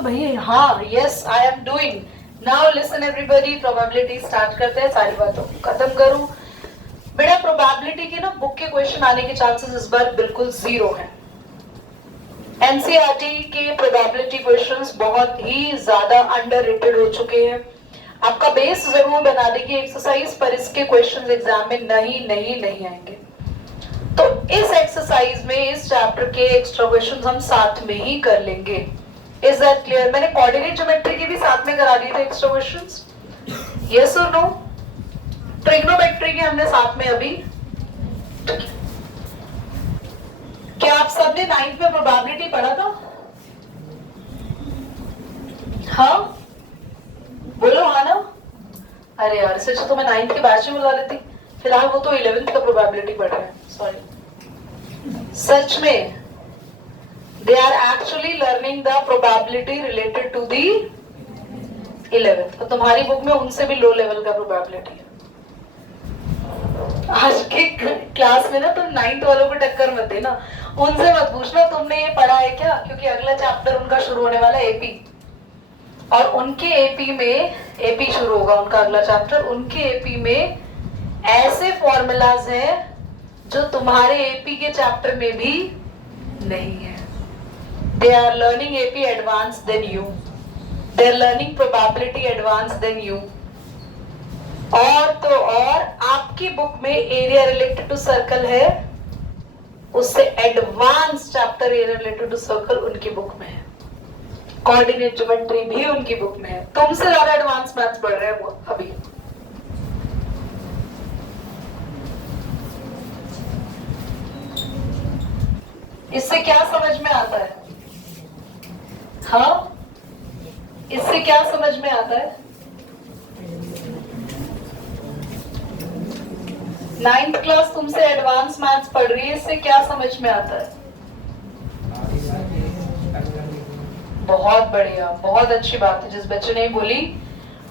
तो भाई हाँ, yes I am doing. Now listen everybody, probability start करते हैं, सारी बातों को खत्म करूं। बेटा प्रोबेबिलिटी के ना बुक के क्वेश्चन आने के चांसेस इस बार बिल्कुल जीरो है। एनसीईआरटी के प्रोबेबिलिटी क्वेश्चंस बहुत ही ज्यादा अंडररेटेड हो चुके हैं। आपका बेस जरूर बना देगी एक्सरसाइज, पर इसके क्वेश्चंस एग्जाम में नहीं आएंगे। तो इस एक्सरसाइज में इस चैप्टर के एक्स्ट्रा क्वेश्चंस हम साथ में ही कर लेंगे। Is that clear? मैंने कोऑर्डिनेट ज्योमेट्री के भी साथ में करा दिए थे एक्स्ट्रा क्वेश्चंस, यस और नो? ट्रिग्नोमेट्री के हमने साथ में अभी। क्या आप सबने 9th में प्रोबेबिलिटी पढ़ा था? हाँ बोलो हाँ ना? अरे यार इससे अच्छा तो मैं 9th के बैच में बुला लेती। फिलहाल वो तो 11th का प्रोबेबिलिटी पढ़ रहे हैं, सॉरी। सच में they are actually learning the probability related to the 11th। तो तुम्हारी बुक में उनसे भी लो लेवल का प्रोबेबिलिटी है। आज के क्लास में ना तुम 9th वालों को टक्कर मत देना, उनसे मत पूछना तुमने ये पढ़ा है क्या, क्योंकि अगला चैप्टर उनका शुरू होने वाला है एपी, और उनके एपी में, एपी शुरू होगा उनका अगला चैप्टर, उनके एपी में ऐसे फॉर्मूलाज हैं जो तुम्हारे एपी के चैप्टर में भी नहीं है। They are learning AP advance then you, they are learning probability advance then you. और तो और आपकी बुक में एरिया रिलेटेड टू सर्कल है, उससे advance chapter area related to circle उनकी बुक में है। कोऑर्डिनेट ज्योमेट्री भी उनकी बुक में है। तुमसे ज्यादा एडवांस मैथ्स पढ़ रहे हैं वो अभी। इससे क्या समझ में आता है? हाँ इससे क्या समझ में आता है? 9th क्लास तुमसे एडवांस मैथ्स पढ़ रही है, इससे क्या समझ में आता है? बहुत बढ़िया, बहुत अच्छी बात है। जिस बच्चे ने बोली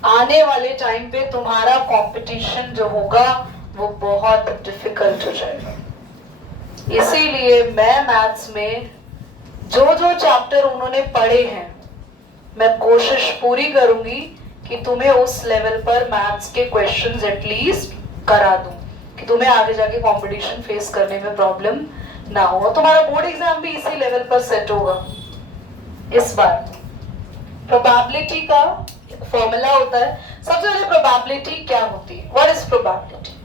आने वाले टाइम पे तुम्हारा कंपटीशन जो होगा वो बहुत डिफिकल्ट हो जाएगा। इसीलिए मैं मैथ्स में जो जो चैप्टर उन्होंने पढ़े हैं, मैं कोशिश पूरी करूंगी कि तुम्हें उस लेवल पर मैथ्स के क्वेश्चंस एटलीस्ट करा दूं, कि तुम्हें आगे जाके कंपटीशन फेस करने में प्रॉब्लम ना हो। तुम्हारा बोर्ड एग्जाम भी इसी लेवल पर सेट होगा इस बार। प्रोबेबिलिटी का एक फॉर्मूला होता है। सबसे पहले प्रोबेबिलिटी क्या होती है? What is probability?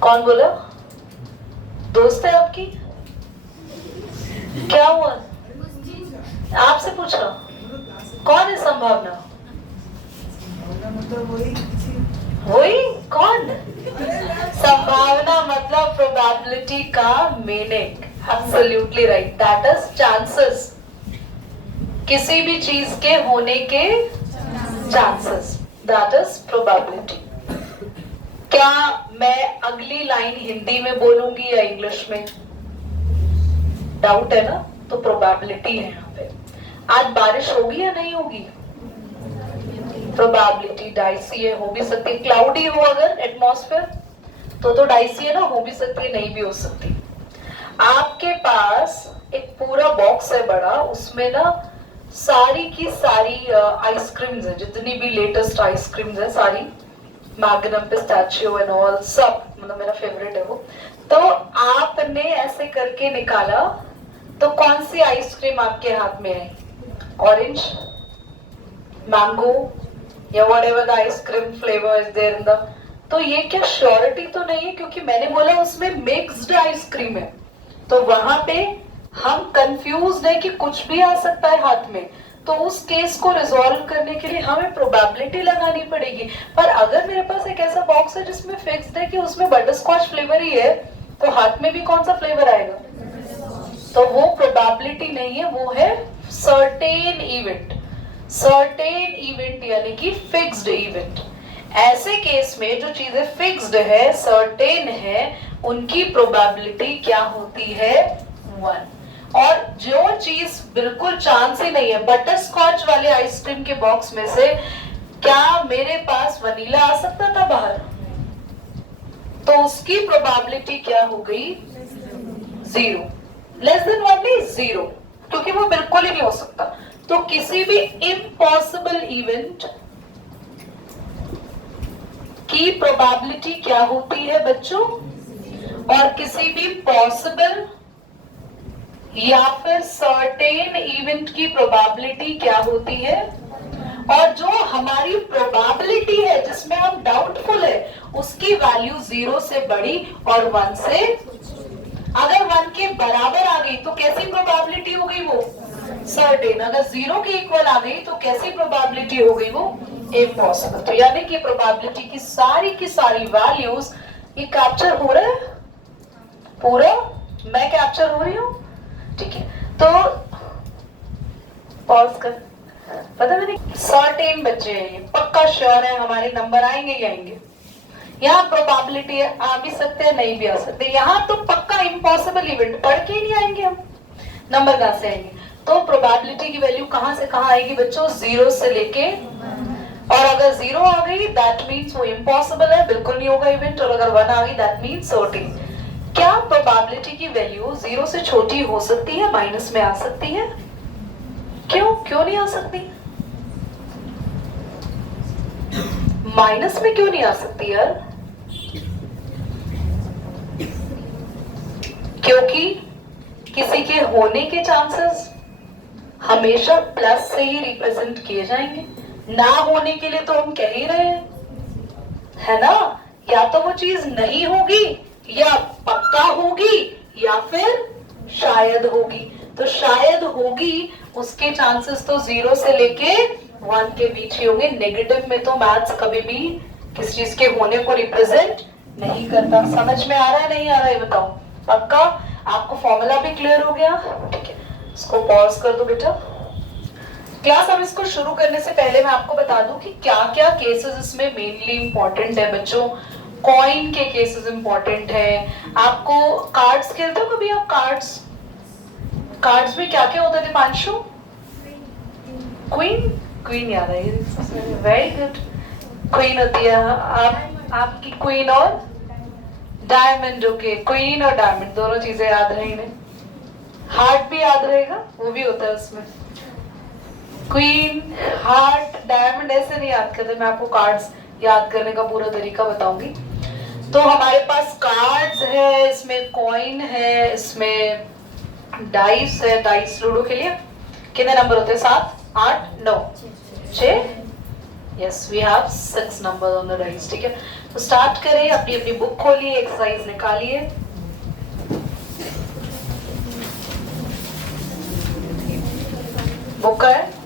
कौन बोला? दोस्त है आपकी? क्या हुआ? आपसे पूछा कौन है? संभावना वही कौन? संभावना मतलब प्रोबेबिलिटी का meaning. Absolutely right, that is chances, किसी भी चीज के होने के चांसेस, दैट इज प्रोबेबिलिटी। क्या मैं अगली लाइन हिंदी में बोलूंगी या इंग्लिश में? डाउट है ना? तो प्रोबेबिलिटी है यहाँ पे। आज बारिश होगी या नहीं होगी? प्रोबेबिलिटी डाइसी है, हो भी सकती है। क्लाउडी हो अगर एटमॉस्फेयर तो डाइसी है ना, हो भी सकती है, नहीं भी हो सकती। आपके पास एक पूरा बॉक्स है बड़ा, उसमें ना सारी की सारी आइसक्रीम्स है, जितनी भी लेटेस्ट आइसक्रीम्स है सारी, मैग्नम, पिस्ताचियो एंड ऑल, सब, मतलब मेरा फेवरेट है वो। तो आपने ऐसे करके निकाला तो कौन सी आइसक्रीम आपके हाथ में है? ऑरेंज, मैंगो या whatever the ice cream flavour is there in the. तो ये क्या श्योरिटी तो नहीं है, क्योंकि मैंने बोला उसमें मिक्स्ड आइसक्रीम है, तो वहां पे हम कंफ्यूज है कि कुछ भी आ सकता है हाथ में। तो उस केस को रिजॉल्व करने के लिए हमें प्रोबेबिलिटी लगानी पड़ेगी। पर अगर मेरे पास एक ऐसा बॉक्स है जिसमें फिक्स्ड है कि उसमें बटरस्कॉच फ्लेवर ही है, तो हाथ में भी कौन सा फ्लेवर आएगा? तो वो प्रोबेबिलिटी नहीं है, वो है सर्टेन इवेंट। सर्टेन इवेंट यानी कि फिक्स्ड इवेंट। ऐसे केस में जो चीजें फिक्स्ड है, सर्टेन है, उनकी प्रोबेबिलिटी क्या होती है? 1। और जो चीज बिल्कुल चांस ही नहीं है, बटर स्कॉच वाले आइसक्रीम के बॉक्स में से क्या मेरे पास वनीला आ सकता था बाहर? तो उसकी प्रोबेबिलिटी क्या हो गई? 0। लेस देन 1 नहीं, 0। क्योंकि वो बिल्कुल ही नहीं हो सकता। तो किसी भी इम्पॉसिबल इवेंट की प्रोबेबिलिटी क्या होती है बच्चों, और किसी भी पॉसिबल या फिर सर्टेन इवेंट की प्रोबेबिलिटी क्या होती है। और जो हमारी प्रोबेबिलिटी है जिसमें हम डाउटफुल है उसकी वैल्यू 0 से बड़ी और 1 से, अगर 1 के बराबर आ गई तो कैसी प्रोबेबिलिटी हो गई वो सर्टेन, अगर 0 के इक्वल आ गई तो कैसी प्रोबेबिलिटी हो गई वो इम्पॉसिबल। तो यानी कि प्रोबेबिलिटी की सारी वैल्यूज ये कैप्चर हो रहा है पूरा, मैं कैप्चर हो रही हूँ, ठीक है। तो पॉज कर, पता मैंने सर्टेन बच्चे हैं, पक्का श्योर है हमारे नंबर आएंगे ही आएंगे। यहाँ प्रोबेबिलिटी है आ भी सकते हैं नहीं भी आ सकते, यहाँ तो पक्का इम्पॉसिबल इवेंट पढ़ के ही नहीं आएंगे हम, नंबर कहां से आएंगे। तो प्रोबेबिलिटी की वैल्यू कहां से कहां आएगी बच्चों, 0 से लेके, और अगर 0 आ गई दैट मीन्स वो इम्पॉसिबल है, बिल्कुल नहीं होगा इवेंट, और अगर 1 आ गई दैट मीन्स सर्टेन। क्या प्रोबेबिलिटी की वैल्यू 0 से छोटी हो सकती है, माइनस में आ सकती है? क्यों नहीं आ सकती? माइनस में क्यों नहीं आ सकती यार? क्योंकि किसी के होने के चांसेस हमेशा प्लस से ही रिप्रेजेंट किए जाएंगे, ना होने के लिए तो हम कह ही रहे हैं, है ना। या तो वो चीज नहीं होगी, या पक्का होगी, या फिर शायद होगी। तो शायद होगी उसके चांसेस तो 0 से लेके 1 के बीच ही होंगे। नेगेटिव में तो मैथ्स कभी भी किस चीज के होने को रिप्रेजेंट नहीं करता। समझ में आ रहा है नहीं आ रहा है बताओ? पक्का? आपको फॉर्मूला भी क्लियर हो गया? ठीक है, इसको पॉज कर दो बेटा। क्लास हम इसको शुरू करने से पहले मैं आपको बता दूं कि क्या क्या केसेस इसमें मेनली इंपॉर्टेंट है बच्चों। कॉइन के केसेस इंपॉर्टेंट है। आपको कार्ड्स खेलते हो कभी आप? कार्ड्स में क्या क्या होता है पांचू? क्वीन याद है, वेरी गुड। क्वीन होती है आपकी क्वीन और डायमंड। ओके, क्वीन और डायमंड दोनों चीजें याद रही इन्हें। हार्ट भी याद रहेगा, वो भी होता है उसमें। क्वीन, हार्ट, डायमंड ऐसे नहीं याद करते, मैं आपको कार्ड्स याद करने का पूरा तरीका बताऊंगी। तो हमारे पास कार्ड्स है, इसमें कॉइन है, इसमें डाइस है। डाइस लूडो के लिए कितने नंबर होते हैं? 7, 8, 9, 6। Yes, we have 6 number on the dice. ठीक है, तो स्टार्ट करें। अपनी अपनी बुक खोलिए, एक्सरसाइज निकालिए। बुक का है,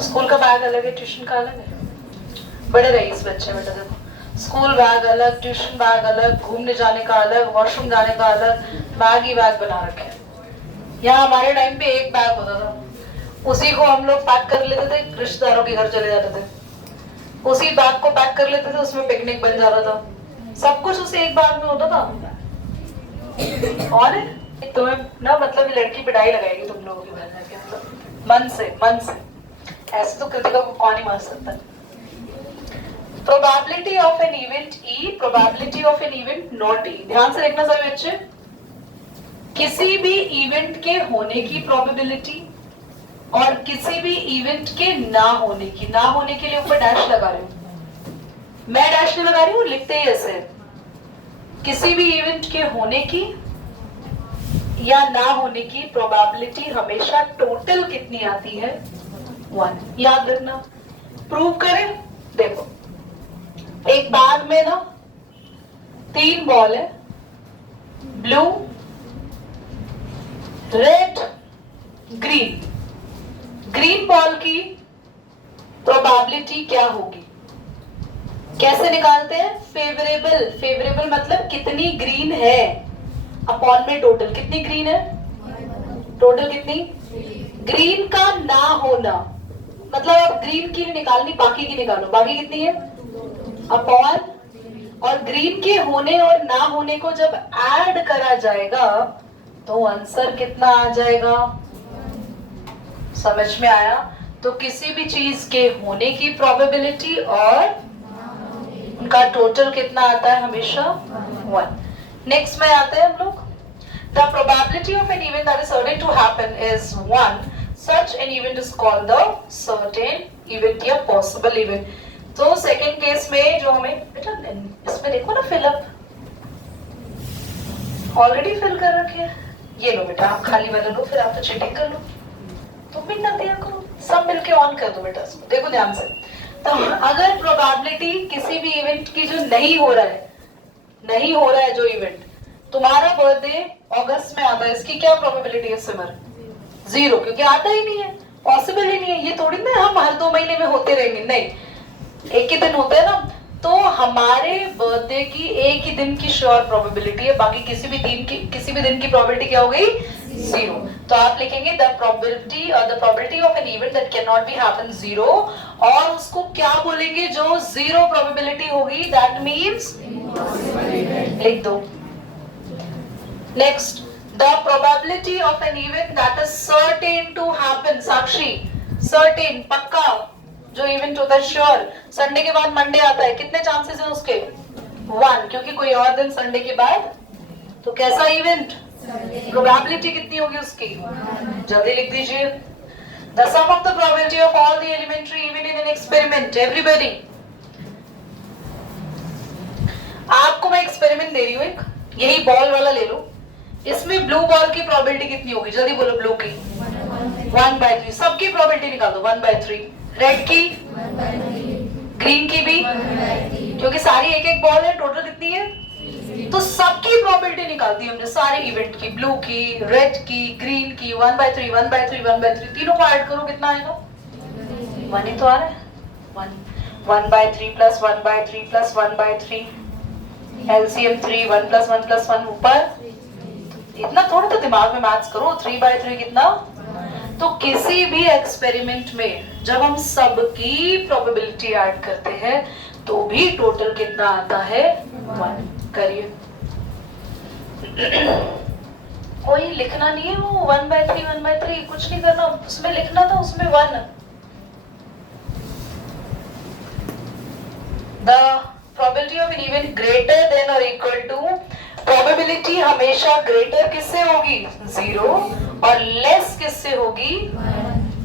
स्कूल का बैग अलग है, ट्यूशन का अलग है। बड़े रईस बच्चे बेटा, देखो स्कूल बैग अलग, ट्यूशन बैग अलग, घूमने जाने का अलग, वॉशरूम जाने का अलग, बैग ही बैग बना रखे हैं। यहाँ हमारे टाइम पे एक बैग होता था, उसी को हम लोग पैक कर लेते थे, रिश्तेदारों के घर चले जाते थे, उसी बैग को पैक कर लेते थे, उसमें पिकनिक बन जाता था। सब कुछ उसे एक बैग में होता था। और तुम्हें ना मतलब लड़की पिटाई लगाएगी तुम लोगों की बहन के, मतलब मन से। ऐसे तो कृतिका को कौन ही मार सकता है। Probability of an event E, probability of an event not E. ध्यान से देखना सभी बच्चे, किसी भी इवेंट के होने की प्रोबेबिलिटी और किसी भी इवेंट के ना होने की। ना होने के लिए ऊपर डैश लगा रही हूं, मैं डैश नहीं लगा रही हूं, लिखते ही ऐसे। किसी भी इवेंट के होने की या ना होने की प्रोबेबिलिटी हमेशा टोटल कितनी आती है? 1। याद रखना, प्रूव करें। देखो एक बैग में ना 3 बॉल है, blue, red, green. Green ball की प्रोबेबिलिटी क्या होगी? कैसे निकालते हैं? फेवरेबल मतलब कितनी ग्रीन है अपॉन में टोटल। कितनी ग्रीन है? टोटल कितनी? ग्रीन का ना होना मतलब अब ग्रीन की निकालनी, बाकी की निकालो। बाकी कितनी है? अपॉन, और ग्रीन के होने और ना होने को जब ऐड करा जाएगा तो आंसर कितना आ जाएगा? समझ में आया? तो किसी भी चीज के होने की प्रोबेबिलिटी और उनका टोटल कितना आता है? हमेशा 1। नेक्स्ट में आते हैं हम लोग, The probability of an event that is certain to happen is 1. Such an event is called the certain event या possible event. तो सेकेंड केस में जो हमें बेटा इसमें देखो ना फिलअप ऑलरेडी फिल कर रखे हैं. ये लो बेटा आप खाली वाला लो, फिर आप तो चीटिंग कर लो. तुम भी ना दिया करो, सब मिलके ऑन कर दो बेटा इसको. देखो ध्यान से. तो अगर प्रोबेबिलिटी किसी भी इवेंट की जो नहीं हो रहा है जो इवेंट, तुम्हारा बर्थडे अगस्त में आता है, इसकी क्या प्रोबेबिलिटी है सिमर? 0, क्योंकि आता ही नहीं है, पॉसिबल ही नहीं है. ये थोड़ी ना हम हर 2 महीने में होते रहेंगे, नहीं, एक ही दिन होते हैं ना. तो हमारे बर्थडे की एक ही दिन की श्योर प्रोबेबिलिटी है, बाकी किसी भी दिन की प्रोबेबिलिटी क्या हो गई? 0. तो आप लिखेंगे the probability of an event that can not be happen 0, और उसको क्या बोलेंगे जो 0 प्रोबेबिलिटी होगी? दैट मींस लिख दो. Next, the probability of an event that is certain to happen. Sakshi, certain पक्का जो इवेंट होता है श्योर. संडे के बाद मंडे आता है, कितने चांसेस है उसके? 1, क्योंकि कोई और दिन संडे के बाद. तो कैसा इवेंट? प्रोबेबिलिटी कितनी होगी उसकी? जल्दी लिख दीजिए. The sum of the probability of all the elementary even in an experiment. Everybody, आपको मैं एक्सपेरिमेंट दे रही हूँ एक, यही बॉल वाला ले लो. इसमें ब्लू बॉल की प्रोबेबिलिटी कितनी होगी? जल्दी बोलो. ब्लू की 1/3. सबकी प्रोबेबिलिटी निकाल दो. 1/3. रेड की, ग्रीन की भी, क्योंकि सारी एक बॉल है. टोटल कितनी है? तो सबकी प्रोबेबिलिटी निकाल दी हमने सारे इवेंट की. ब्लू की, रेड की, ग्रीन की. 1/3 1/3 1/3. तीनों को ऐड करो, कितना आएगा? 1 ही तो आ रहा है. 1/3 plus 1/3 plus 1/3, LCM 3. 1 plus 1 plus 1 ऊपर. इतना थोड़ा तो दिमाग में मैथ्स करो. 3/3 कितना? तो किसी भी एक्सपेरिमेंट में जब हम सबकी प्रोबेबिलिटी ऐड करते हैं तो भी टोटल कितना आता है? 1. करिए. कोई लिखना नहीं है वो 1/3 1/3, कुछ नहीं करना. उसमें लिखना था, उसमें 1. The probability of an event greater than और इक्वल टू. प्रोबेबिलिटी हमेशा ग्रेटर किससे होगी? 0, और लेस किससे होगी?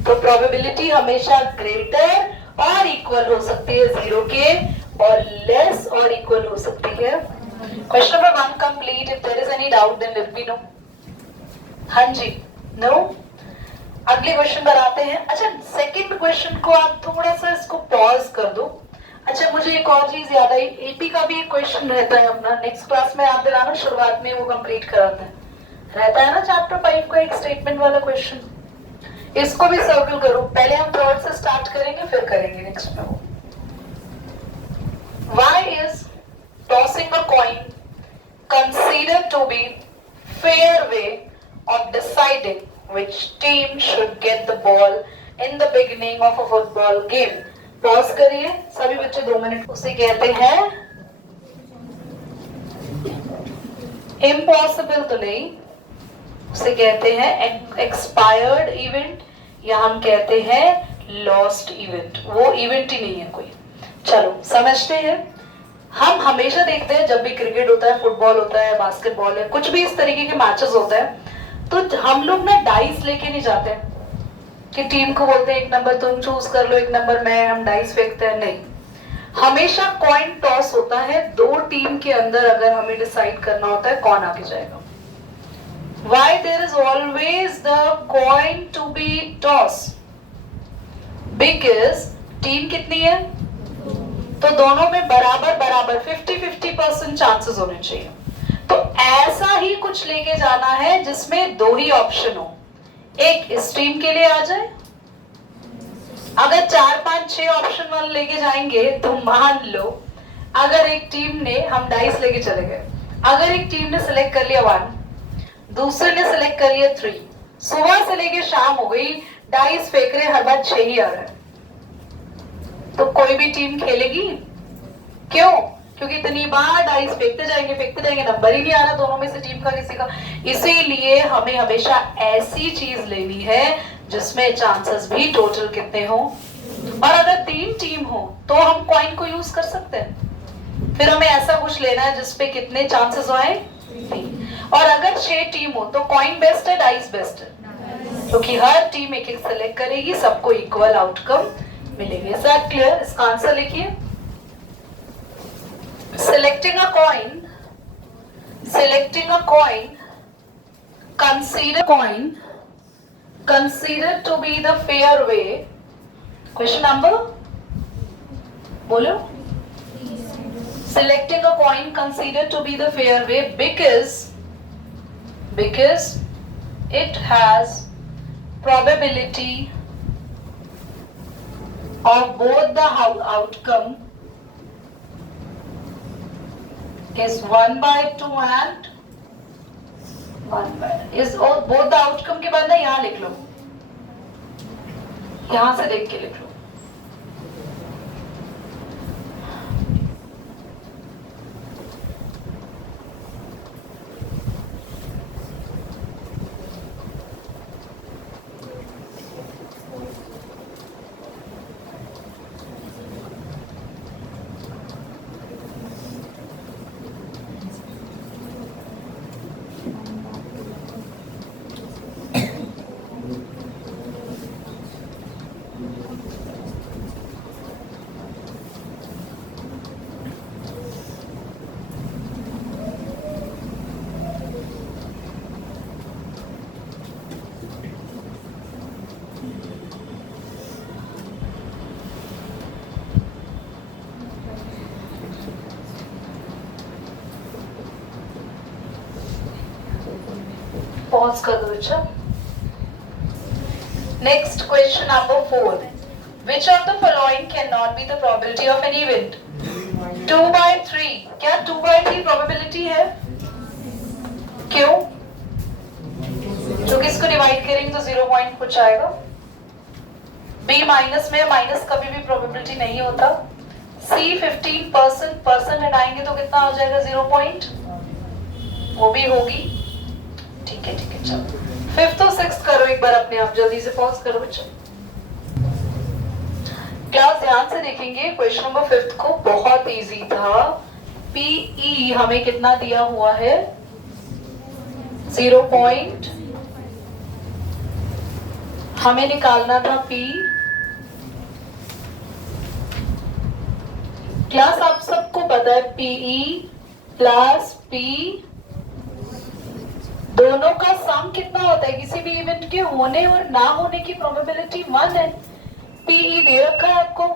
तो प्रोबेबिलिटी हमेशा ग्रेटर और इक्वल हो सकती है 0 के, और लेस और इक्वल हो सकती है. Question number 1 complete. If there is any doubt then let me know. हाँ जी, नो. अगले क्वेश्चन पर आते हैं. अच्छा, सेकंड क्वेश्चन को आप थोड़ा सा इसको पॉज कर दो. अच्छा, मुझे एक और चीज याद आई. एपी का भी एक क्वेश्चन रहता है अपना, नेक्स्ट क्लास में आप दिलाना, शुरुआत में वो कंप्लीट कराते हैं. रहता है ना चैप्टर 5 का एक स्टेटमेंट वाला क्वेश्चन. इसको भी सर्कल करो. पहले हम थर्ड से स्टार्ट करेंगे, फिर करेंगे नेक्स्ट में. Why is tossing a coin considered to be fair way of deciding which team should get the ball in the beginning of a football game? Pause करिए सभी बच्चे 2 मिनट. उसे कहते हैं इम्पॉसिबल तो नहीं, उसे कहते हैं एक्सपायर्ड इवेंट, या हम कहते हैं लॉस्ट इवेंट. वो इवेंट ही नहीं है कोई. चलो समझते हैं. हम हमेशा देखते हैं जब भी क्रिकेट होता है, फुटबॉल होता है, बास्केटबॉल है, कुछ भी इस तरीके के मैचेस होते हैं, तो हम लोग ना डाइस लेके नहीं जाते कि टीम को बोलते हैं 1 नंबर तुम चूज कर लो, 1 नंबर मैं, हम डाइस फेंकते हैं. नहीं, हमेशा कॉइन टॉस होता है. 2 टीम के अंदर अगर हमें डिसाइड करना होता है कौन आगे जाएगा. Why there is always the coin to be tossed? Because team कितनी है? तो दोनों में बराबर 50-50% चांसेस होने चाहिए. तो ऐसा ही कुछ लेके जाना है जिसमें 2 ही ऑप्शन हो. एक इस टीम के लिए आ जाए. अगर 4 5 6 ऑप्शन वाले लेके जाएंगे तो मान लो अगर एक टीम ने, हम डाइस लेके चले गए, अगर एक टीम ने सिलेक्ट कर लिया 1, दूसरे ने सिलेक्ट कर लिया 3, सुबह से लेके शाम हो गई, डाइस फेंक रहे, हर बार 6 ही आ रहा है, तो कोई भी टीम खेलेगी? क्यों? क्योंकि इतनी बार डाइस फेंकते जाएंगे, नंबर ही नहीं आ रहा दोनों में से टीम का किसी का. इसीलिए हमें हमेशा ऐसी चीज लेनी है जिसमें चांसेस भी टोटल कितने हो. और अगर 3 टीम हो तो हम कॉइन को यूज कर सकते हैं. फिर हमें ऐसा कुछ लेना है जिसपे कितने चांसेस आए? 3. और अगर 6 टीम हो तो कॉइन बेस्ट है डाइस बेस्ट है, क्योंकि हर टीम एक एक सेलेक्ट करेगी, सबको इक्वल आउटकम मिलेगी। Is that clear? इसका आंसर लिखिए। Selecting a coin, consider to be the fair way. Question number? बोलो। Selecting a coin considered to be the fair way because it has probability of both the outcome is 1/2 and 1/, is both the outcome के बाद ना यहाँ लिख लो, यहाँ से देख के लिख लो। पॉज कर दो बच्चा। Next question number 4, which of the following can not be the probability of an event? 2/3। क्या 2/3 प्रोबेबिलिटी है? क्यों? क्योंकि इसको डिवाइड करेंगे तो 0 पॉइंट कुछ आएगा। बी माइनस में, माइनस कभी भी प्रोबेबिलिटी नहीं होता। सी 15% हटाएंगे तो कितना हो जाएगा? 0 पॉइंट, वो भी होगी। ठीक है चलो। 5th और 6th करो एक बार अपने आप, जल्दी से पॉज करो बच्चों। क्लास ध्यान से देखेंगे। क्वेश्चन नंबर 5th को बहुत इजी था। पीई हमें कितना दिया हुआ है? 0 पॉइंट। हमें निकालना था पी। क्लास आप सबको पता है पीई प्लस पी दोनों का सम कितना होता है? किसी भी इवेंट के होने और ना होने की प्रोबेबिलिटी 1 है। पीई दे रखा है आपको।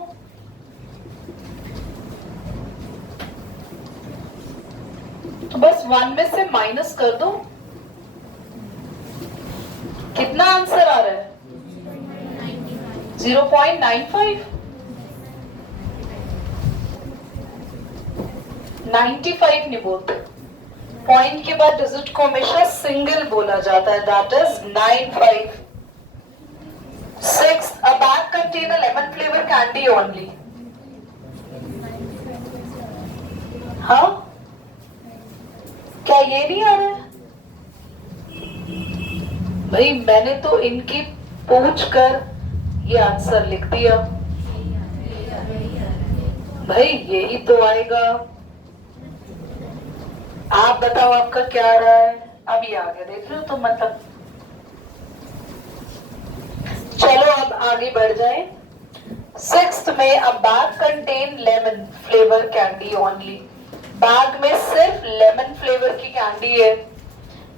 तो बस 1 में से माइनस कर दो। कितना आंसर आ रहा है? 0.95। 95 नहीं बोलते, पॉइंट के बाद डिजिट को हमेशा सिंगल बोला जाता है, that is 95। 6th, a bag contain a lemon flavor candy only। हाँ, क्या ये नहीं आ रहा है? भाई मैंने तो इनकी पूछ कर ये आंसर लिख दिया। भाई यही तो आएगा। आप बताओ आपका क्या आ रहा है? अभी आ गया, देख रहे हो? तो मतलब चलो अब आगे बढ़ जाए। 6th में अ bag contain lemon flavour candy only. Bag में सिर्फ लेमन फ्लेवर की कैंडी है।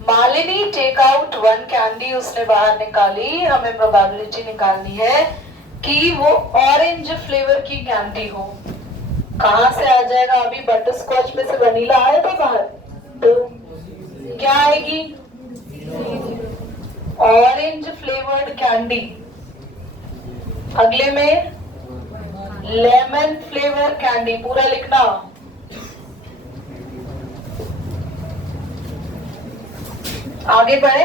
मालिनी टेक आउट 1 कैंडी, उसने बाहर निकाली। हमें प्रोबेबिलिटी निकालनी है कि वो ऑरेंज फ्लेवर की कैंडी हो। कहां से आ जाएगा? अभी बटर स्कॉच में से वनीला आया था बाहर, तो क्या आएगी? Orange flavoured candy. अगले में लेमन फ्लेवर कैंडी, पूरा लिखना। आगे बढ़े।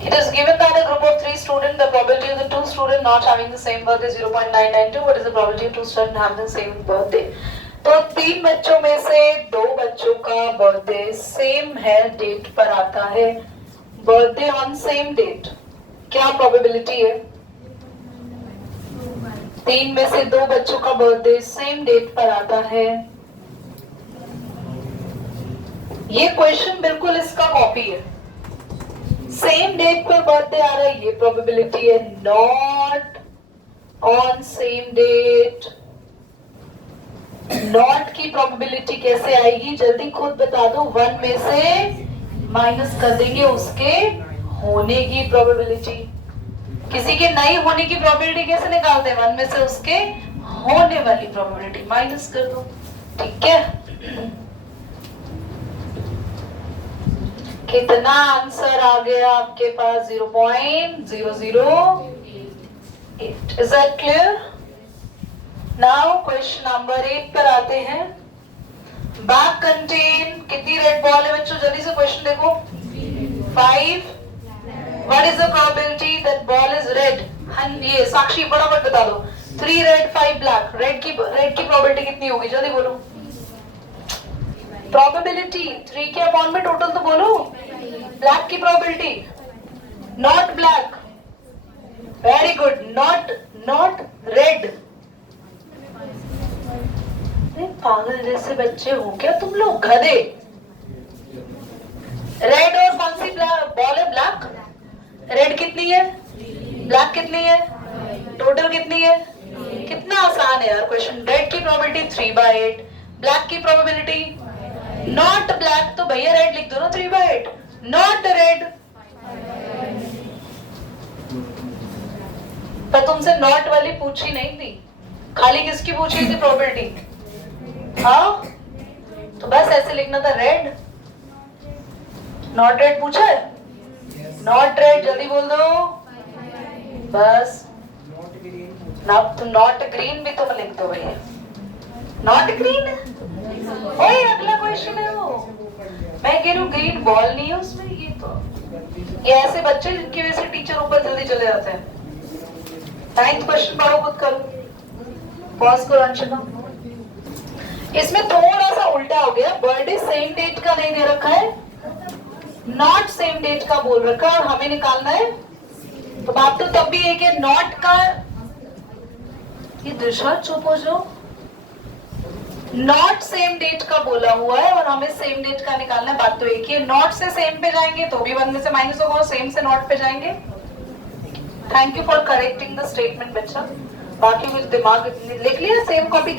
It is given that a group of 3 students, the probability of the 2 students not having the same birthday is 0.992. What is the probability of 2 students having the same birthday? तो 3 बच्चों में से 2 बच्चों का बर्थडे सेम है, date पर आता है। बर्थडे ऑन सेम डेट, क्या प्रोबेबिलिटी है? 3 में से 2 बच्चों का बर्थडे सेम डेट पर आता है। ये क्वेश्चन बिल्कुल इसका कॉपी है। सेम डेट पर बर्थडे आ रहा है, ये प्रोबेबिलिटी है। Not on same date, not की प्रोबेबिलिटी कैसे आएगी जल्दी खुद बता दो। 1 में से माइनस कर देंगे उसके होने की प्रोबेबिलिटी। किसी के नहीं होने की प्रोबेबिलिटी कैसे निकालते हैं? 1 में से उसके होने वाली प्रोबेबिलिटी माइनस कर दो। ठीक है, कितना आंसर आ गया आपके पास? 0.008। Is that clear? Now question number 8 पर आते हैं। बैग कंटेन कितनी रेड बॉल है बच्चों? जल्दी से क्वेश्चन देखो। 5। What is the probability that ball is red? ये साक्षी फटाफट बता दो। 3 रेड 5 ब्लैक। रेड की प्रोबेबिलिटी कितनी होगी? जल्दी बोलो। प्रोबेबिलिटी 3 के अपॉन में टोटल तो बोलो। ब्लैक की probability, not black, very good, not red. पागल जैसे बच्चे हो क्या तुम लोग, गधे। रेड और कौन सी बॉल है? ब्लैक। रेड कितनी है? ब्लैक कितनी है? टोटल कितनी है? कितना आसान है यार क्वेश्चन। रेड की प्रोबेबिलिटी 3/8, ब्लैक की प्रोबेबिलिटी नॉट ब्लैक, तो भैया रेड लिख दो ना 3/8, नॉट रेड। पर तुमसे नॉट वाली पूछी नहीं थी, खाली किसकी पूछी थी प्रोबेबिलिटी? हाँ, तो बस ऐसे लिखना था, रेड नॉट रेड पूछा है। नॉट रेड जल्दी बोल दो बस। ना तुम नॉट ग्रीन भी तुम लिख दो भैया। नॉट ग्रीन, ओए अगला क्वेश्चन है वो। मैं कह रही हूँ ग्रीन बॉल नहीं है उसमें। ये ऐसे बच्चे जिनकी वजह से टीचर ऊपर जल्दी चले जाते हैं। 9th क्वेश्चन पढ़ो, खुद करो, पॉज करो अंशना। इसमें थोड़ा सा उल्टा हो गया। बर्थडे सेम डेट का नहीं दे रखा है, नॉट सेम डेट का बोल रखा है और हमें निकालना है। तो बात तो तब भी एक है, नॉट का। ये दिशा चुप हो जाओ। नॉट सेम डेट का बोला हुआ है और हमें सेम डेट का निकालना है। बात तो एक ही है। नॉट से सेम पे जाएंगे तो भी 1 में से माइनस होगा, सेम से नॉट पे जाएंगे। Thank you for correcting the statement बच्चा। बाकी कुछ दिमाग लिख लिया, सेम कॉपी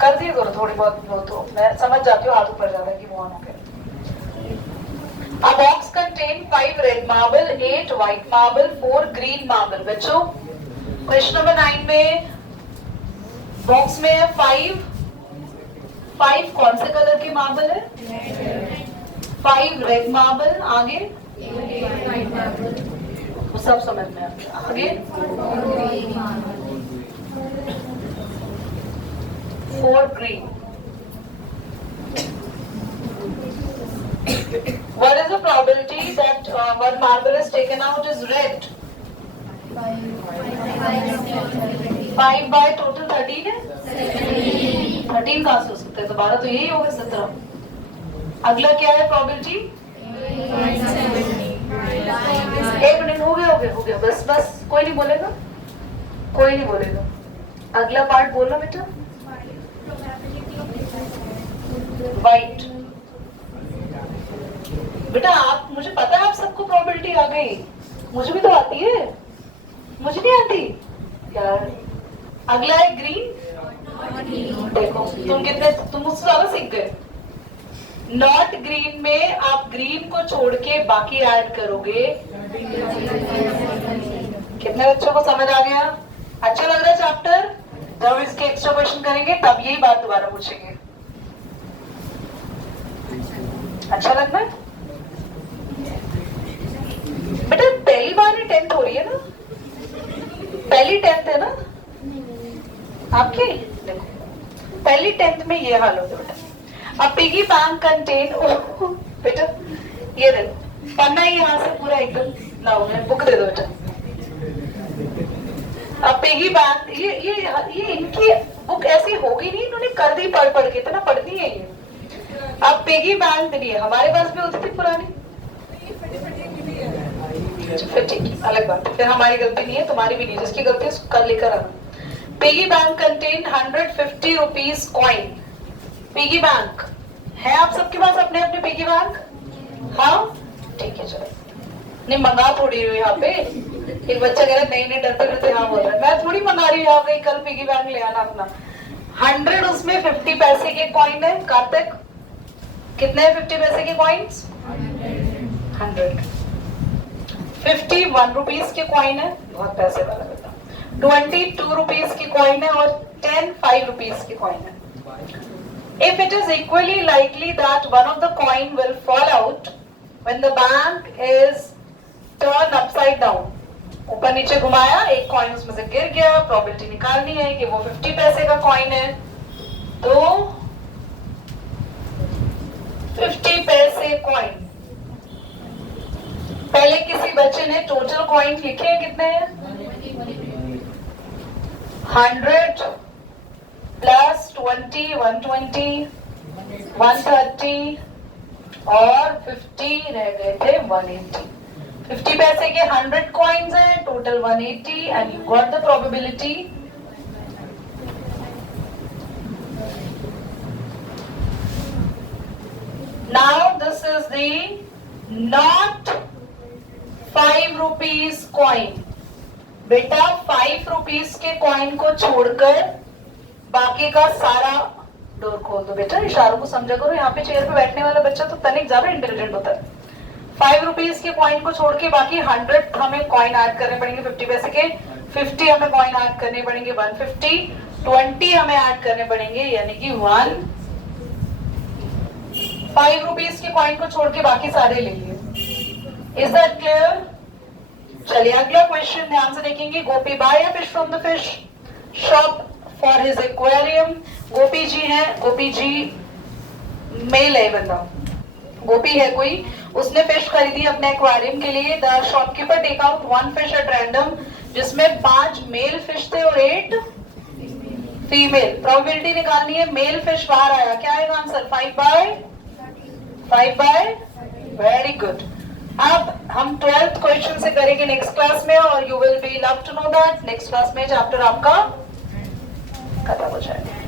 कर दिए करो थोड़ी बहुत। वो तो मैं समझ जाती हूँ, हाथ ऊपर जाता है कि वो ऑन हो गया। A box contain 5 red marble, 8 white marble, 4 green marble। बच्चों क्वेश्चन नंबर 9 में बॉक्स में है 5 कौन से कलर के मार्बल है? 5 रेड मार्बल। आगे वो सब समझ में आ गया। आगे 4 green। What is the probability that one marble is taken out is red? 5 by total 13 है। 13 कहाँ से हो सकता है? तो 12 तो यही होगा, 17। अगला क्या है प्रोबेबिलिटी? 1 मिनट हो गया बस कोई नहीं बोलेगा। अगला पार्ट बोलना बेटा। वाइट। बेटा आप, मुझे पता है आप सबको प्रोबेबिलिटी आ गई, मुझे भी तो आती है, मुझे नहीं आती यार। अगला है ग्रीन। देखो तुम मुझसे ज्यादा सीख गए। नॉट ग्रीन में आप ग्रीन को छोड़ के बाकी ऐड करोगे। कितने बच्चों को समझ आ गया? अच्छा लग रहा है चैप्टर? जब इसके एक्स्ट्रा क्वेश्चन करेंगे तब यही बात दोबारा पूछेंगे। अच्छा लग रहा है बेटा? पहली बार ही 10th हो रही है ना? पहली 10th है ना आपकी? देखो पहली 10th में ये हाल होता है बेटा। अब पिगी बैंक कंटेन, बेटा ये देखो पन्ना ही यहाँ से पूरा एकदम लाओ, बुक दे दो बेटा। अब पिगी बैंक, ये इनकी बुक ऐसी होगी नहीं, इन्होंने कर दी पढ़ के, इतना पढ़ती है ये। अब पिगी बैंक नहीं है, हमारे पास भी होती थी पुरानी। फिर ठीक है, अलग बात है, फिर हमारी गलती नहीं है, तुम्हारी भी नहीं, जिसकी गलती है कल लेकर आना। Piggy bank contain 150 rupees coin. Piggy bank है आप सबके पास अपने अपने पिगी बैंक? हाँ ठीक है चलो। नहीं मंगा थोड़ी रही हूँ यहाँ पे, एक बच्चा कह रहा नहीं नहीं डरते डरते हाँ बोल रहा है, मैं थोड़ी मंगा रही हूँ यहाँ पे कल पिगी बैंक ले आना अपना। 100 उसमें 50 पैसे के कॉइन है। कार्तिक कितने हैं 50 पैसे के कॉइन्स? 100। 50 1 रुपीज के कॉइन है, बहुत पैसे वाला बेटा। 22 रुपीज की कॉइन है और 10 5 रुपीज की कॉइन है। If it is equally likely that one of the coin will fall out when the bank is turned upside down, ऊपर नीचे घुमाया, एक कॉइन उसमें से गिर गया, प्रोबेबिलिटी निकालनी है कि वो 50 पैसे का कॉइन है। तो 50 पैसे कॉइन, पहले किसी बच्चे ने टोटल कॉइन लिखे हैं कितने हैं? 100 प्लस 20 120 130 और 50 रह गए थे 180। 50 पैसे के 100 कॉइन्स हैं, total 180 and you got the probability. Now this is the not 5 rupees coin. बेटा 5 रुपीज के कॉइन को छोड़कर बाकी का सारा डोर खोल दो। बेटा इशारों को समझा करो, यहाँ पे चेयर पे बैठने वाला बच्चा तो तनिक ज्यादा इंटेलिजेंट होता है। 5 रुपीज के कॉइन को छोड़ के बाकी 100 हमें कॉइन ऐड करने पड़ेंगे 50 पैसे के, 50 हमें कॉइन ऐड करने पड़ेंगे 150, 20 हमें ऐड करने पड़ेंगे यानी कि 1। 5 रुपीज के कॉइन को छोड़ के बाकी सारे ले लिए। Is that clear? चलिए अगला क्वेश्चन ध्यान से देखेंगे। Gopi buy a fish from the fish shop for his aquarium. Gopi ji हैं, गोपी जी मेल है बंदा, गोपी है कोई, उसने फिश खरीदी अपने एक्वेरियम के लिए। The shopkeeper take out 1 fish at random, जिसमें 5 मेल फिश थे और 8 फीमेल। प्रोबेबिलिटी निकालनी है, मेल फिश बाहर आया, क्या आएगा आंसर? 5 बाय। Very good. अब हम 12th क्वेश्चन से करेंगे नेक्स्ट क्लास में, और you will be love to know that next class में चैप्टर आपका खत्म हो जाएगा।